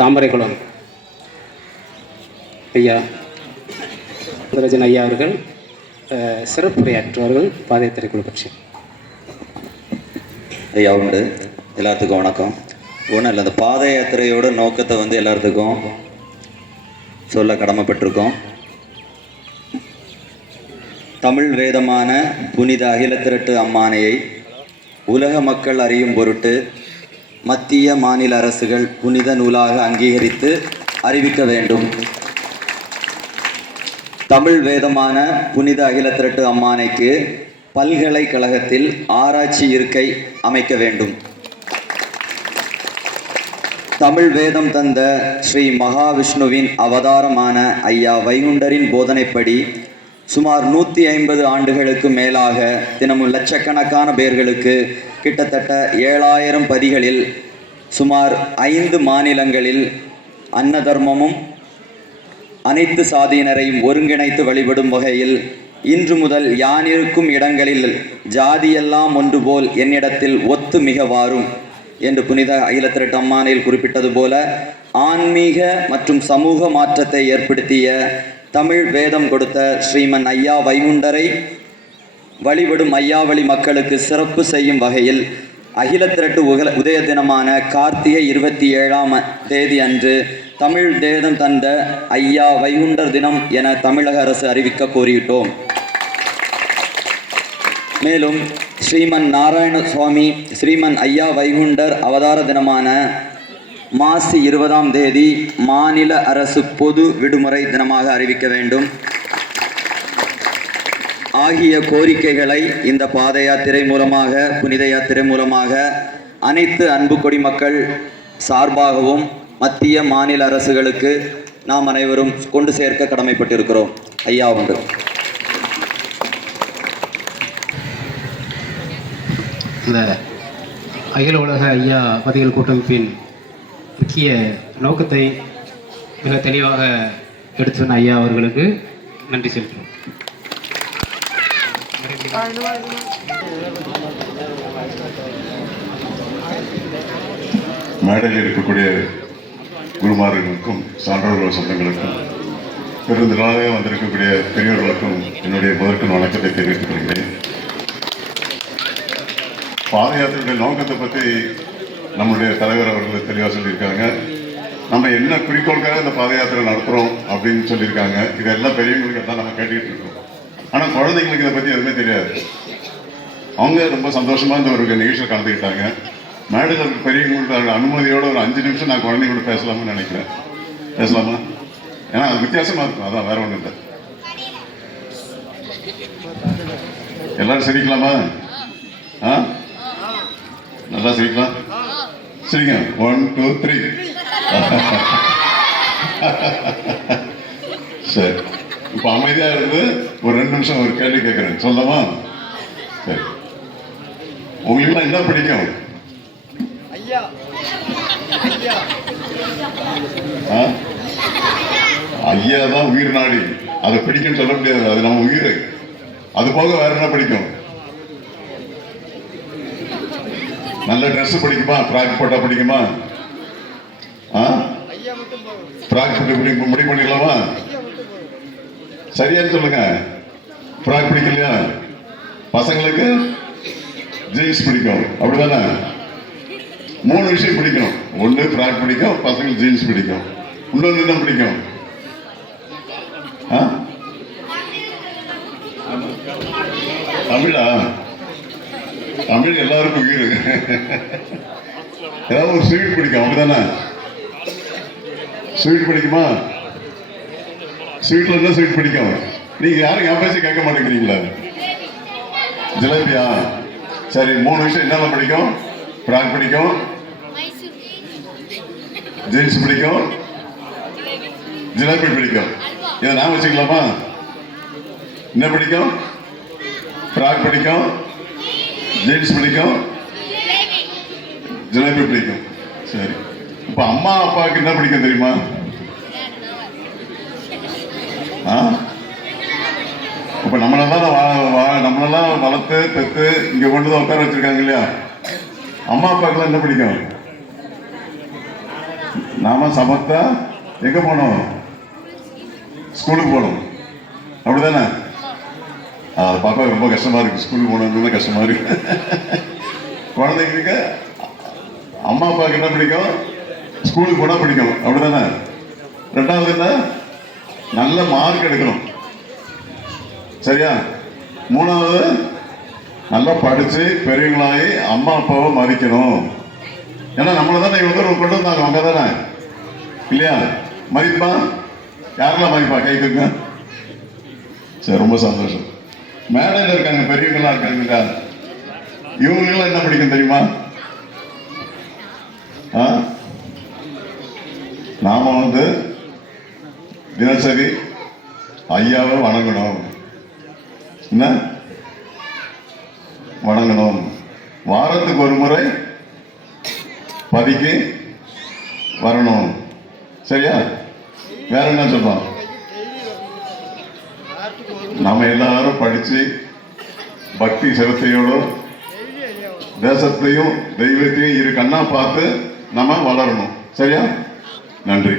தாமரைக்குளம் ஐயா சுந்தரராஜன் ஐயா அவர்கள் சிறப்புரையாற்றுவார்கள் பாத யாத்திரை குழு பற்றி. ஐயா உண்டு. எல்லாத்துக்கும் வணக்கம். ஒன்றும் இல்லை, அந்த பாத யாத்திரையோட நோக்கத்தை எல்லாத்துக்கும் சொல்ல கடமைப்பட்டிருக்கோம். தமிழ் வேதமான புனித அகிலத்திரட்டு அம்மானையை உலக மக்கள் அறியும் பொருட்டு மத்திய மாநில அரசுகள் புனித நூலாக அங்கீகரித்து அறிவிக்க வேண்டும். தமிழ் வேதமான புனித அகிலத்திரட்டு அம்மானைக்கு பல்கலைக்கழகத்தில் ஆராய்ச்சி இருக்கை அமைக்க வேண்டும். தமிழ் வேதம் தந்த ஸ்ரீ மகாவிஷ்ணுவின் அவதாரமான ஐயா வைகுண்டரின் போதனைப்படி சுமார் 150 ஆண்டுகளுக்கு மேலாக தினமும் லட்சக்கணக்கான பேர்களுக்கு கிட்டத்தட்ட 7000 பதிகளில் சுமார் 5 மாநிலங்களில் அன்ன தர்மமும் அனைத்து சாதியினரையும் ஒருங்கிணைத்து வழிபடும் வகையில் இன்று முதல் யானிருக்கும் இடங்களில் ஜாதியெல்லாம் ஒன்று போல் என்னிடத்தில் ஒத்து மிக வாரும் என்று புனித அகிலத்திரட்டு அம்மானையில் குறிப்பிட்டது போல ஆன்மீக மற்றும் சமூக மாற்றத்தை ஏற்படுத்திய தமிழ் வேதம் கொடுத்த ஸ்ரீமன் ஐயா வைகுண்டரை வழிபடும் ஐயாவளி மக்களுக்கு சிறப்பு செய்யும் வகையில் அகிலத்திரட்டு உதய தினமான கார்த்திகை 27ஆம் தேதி அன்று தமிழ் வேதம் தந்த ஐயா வைகுண்டர் தினம் என தமிழக அரசு அறிவிக்க கோரிவிட்டோம். மேலும் ஸ்ரீமன் நாராயண சுவாமி ஸ்ரீமன் ஐயா வைகுண்டர் அவதார தினமான மாசி 20ஆம் தேதி மாநில அரசு பொது விடுமுறை தினமாக அறிவிக்க வேண்டும் ஆகிய கோரிக்கைகளை இந்த பாத யாத்திரை மூலமாக புனித யாத்திரை மூலமாக அனைத்து அன்பு கொடி மக்கள் சார்பாகவும் மத்திய மாநில அரசுகளுக்கு நாம் அனைவரும் கொண்டு சேர்க்க கடமைப்பட்டிருக்கிறோம். ஐயா உண்டு. இந்த அகில உலக ஐயா பதிகள் கூட்டமைப்பின் முக்கிய நோக்கத்தை மிக தெளிவாக எடுத்து சொன்ன ஐயா அவர்களுக்கு நன்றி செலுத்துகிறோம். மேடையில் இருக்கக்கூடிய குருமார்களுக்கும் சான்றோர்கள் சொந்தங்களுக்கும் பெருந்திராக வந்திருக்கக்கூடிய பெரியவர்களுக்கும் என்னுடைய முதற்கண் வணக்கத்தை தெரிவித்துக் கொள்கிறேன். பாத யாத்திரையுடைய நோக்கத்தை பற்றி நம்முடைய தலைவர் அவர்கள் தெளிவாக சொல்லியிருக்காங்க. நம்ம என்ன குறிக்கோளுக்காக இந்த பாத யாத்திரை நடத்துகிறோம் அப்படின்னு சொல்லியிருக்காங்க. இதெல்லாம் பெரியவங்களுக்கு தான் நம்ம கேட்டுக்கிட்டு இருக்கோம். ஆனால் குழந்தைங்களுக்கு இதை பற்றி எதுவுமே தெரியாது. அவங்க ரொம்ப சந்தோஷமாக இந்த ஒரு நிகழ்ச்சியில் கலந்துக்கிட்டாங்க. மேடையில் பெரியவங்களோட அனுமதியோடு ஒரு 5 நிமிஷம் நான் குழந்தைங்களோட பேசலாம்னு நினைக்கிறேன். பேசலாமா? ஏன்னா அது வித்தியாசமாக இருக்கும். அதான் வேற ஒன்றும் இல்லை. எல்லாரும் சிரிக்கலாமா? நல்லா சிரிக்கலாம். சரிங்க. 1 2 3. சரி, இப்போ அமைதியாக இருந்து ஒரு 2 நிமிஷம் ஒரு கேள்வி கேட்குறேன். சொல்லலாமா? சரி, உங்களுக்கு என்ன பிடிக்கும்? ஐயா தான் உயிர் நாடி. அதை பிடிக்கும்னு சொல்ல முடியாது. அது நம்ம உயிர். அது போக வேற என்ன பிடிக்கும்? நல்ல ட்ரெஸ் பிடிக்குமா? ஃப்ராக் போட்டா பிடிக்குமா? ஃப்ராக் போட்டு முடிவு பண்ணிடலாமா? சரியான்னு சொல்லுங்க. ஃப்ராக் பிடிக்கலையா? பசங்களுக்கு ஜீன்ஸ் பிடிக்கும், அப்படிதானே? 3 விஷயம் பிடிக்கும். ஒன்று ஃப்ராக் பிடிக்கும், பசங்களுக்கு ஜீன்ஸ் பிடிக்கும். இன்னொன்று என்ன பிடிக்கும்? தமிழா? தமிழ் எல்லாருக்கும் உயிர். ஏதாவது ஒரு ஸ்வீட் பிடிக்கும், அப்படிதானே? ஸ்வீட் பிடிக்குமா? ஸ்வீட்ல என்ன ஸ்வீட் பிடிக்கும்? நீங்க யாரும் என் பேசி கேட்க மாட்டேங்கிறீங்களா? ஜிலேபியா? சரி, 3 விஷயம் என்னென்ன பிடிக்கும்? ஃப்ராக் பிடிக்கும், ஜீன்ஸ் பிடிக்கும், ஜிலேபி பிடிக்கும். இதை நான் வச்சுக்கலாமா? என்ன பிடிக்கும்? ஃப்ராக் பிடிக்கும், ஜீன்ஸ் பிடிக்கும், ஜிலேபி பிடிக்கும். சரி, இப்போ அம்மா அப்பாவுக்கு என்ன பிடிக்கும் தெரியுமா? இப்போ நம்மளெல்லாம் வளர்த்து பெற்று இங்கே கொண்டு தான் உட்கார வச்சிருக்காங்க இல்லையா? அம்மா அப்பாவுக்குலாம் என்ன பிடிக்கும்? நாம சமத்தா எங்க போனோம்? ஸ்கூலுக்கு போகணும், அப்படிதானே? அதை பார்க்க ரொம்ப கஷ்டமா இருக்கு. ஸ்கூலுக்கு போகணும்னு கஷ்டமா இருக்கு. குழந்தைங்களுக்கு அம்மா அப்பாவுக்கு என்ன பிடிக்கும்? ஸ்கூலுக்கு போனால் பிடிக்கும், அப்படிதானே? ரெண்டாவது என்ன? நல்ல மார்க் எடுக்கணும், சரியா? மூணாவது நல்லா படிச்சு பெரியவங்களாகி அம்மா அப்பாவை மதிக்கணும். ஏன்னா நம்மளை தானே இவ்வளோ கொண்டு வந்தாங்க, அவங்க தானே, இல்லையா? மதிப்பா யாரெல்லாம் மதிப்பா? கை தூங்க. சரி, ரொம்ப சந்தோஷம். மேடையில் இருக்காங்க, பெரியவங்களா இருக்காங்க, இவங்களுக்கெல்லாம் என்ன பிடிக்கும் தெரியுமா? நாம தினசரி ஐயாவை வணங்கணும். என்ன வணங்கணும்? வாரத்துக்கு ஒரு முறை பதிக்கு வரணும், சரியா? வேற என்ன சொல்றோம்? நம்ம எல்லாரும் படிச்சு பக்தி சிரத்தையோடு தேசத்தையும் தெய்வத்தையும் இரு கண்ணா பார்த்து நம்ம வளரணும், சரியா? நன்றி.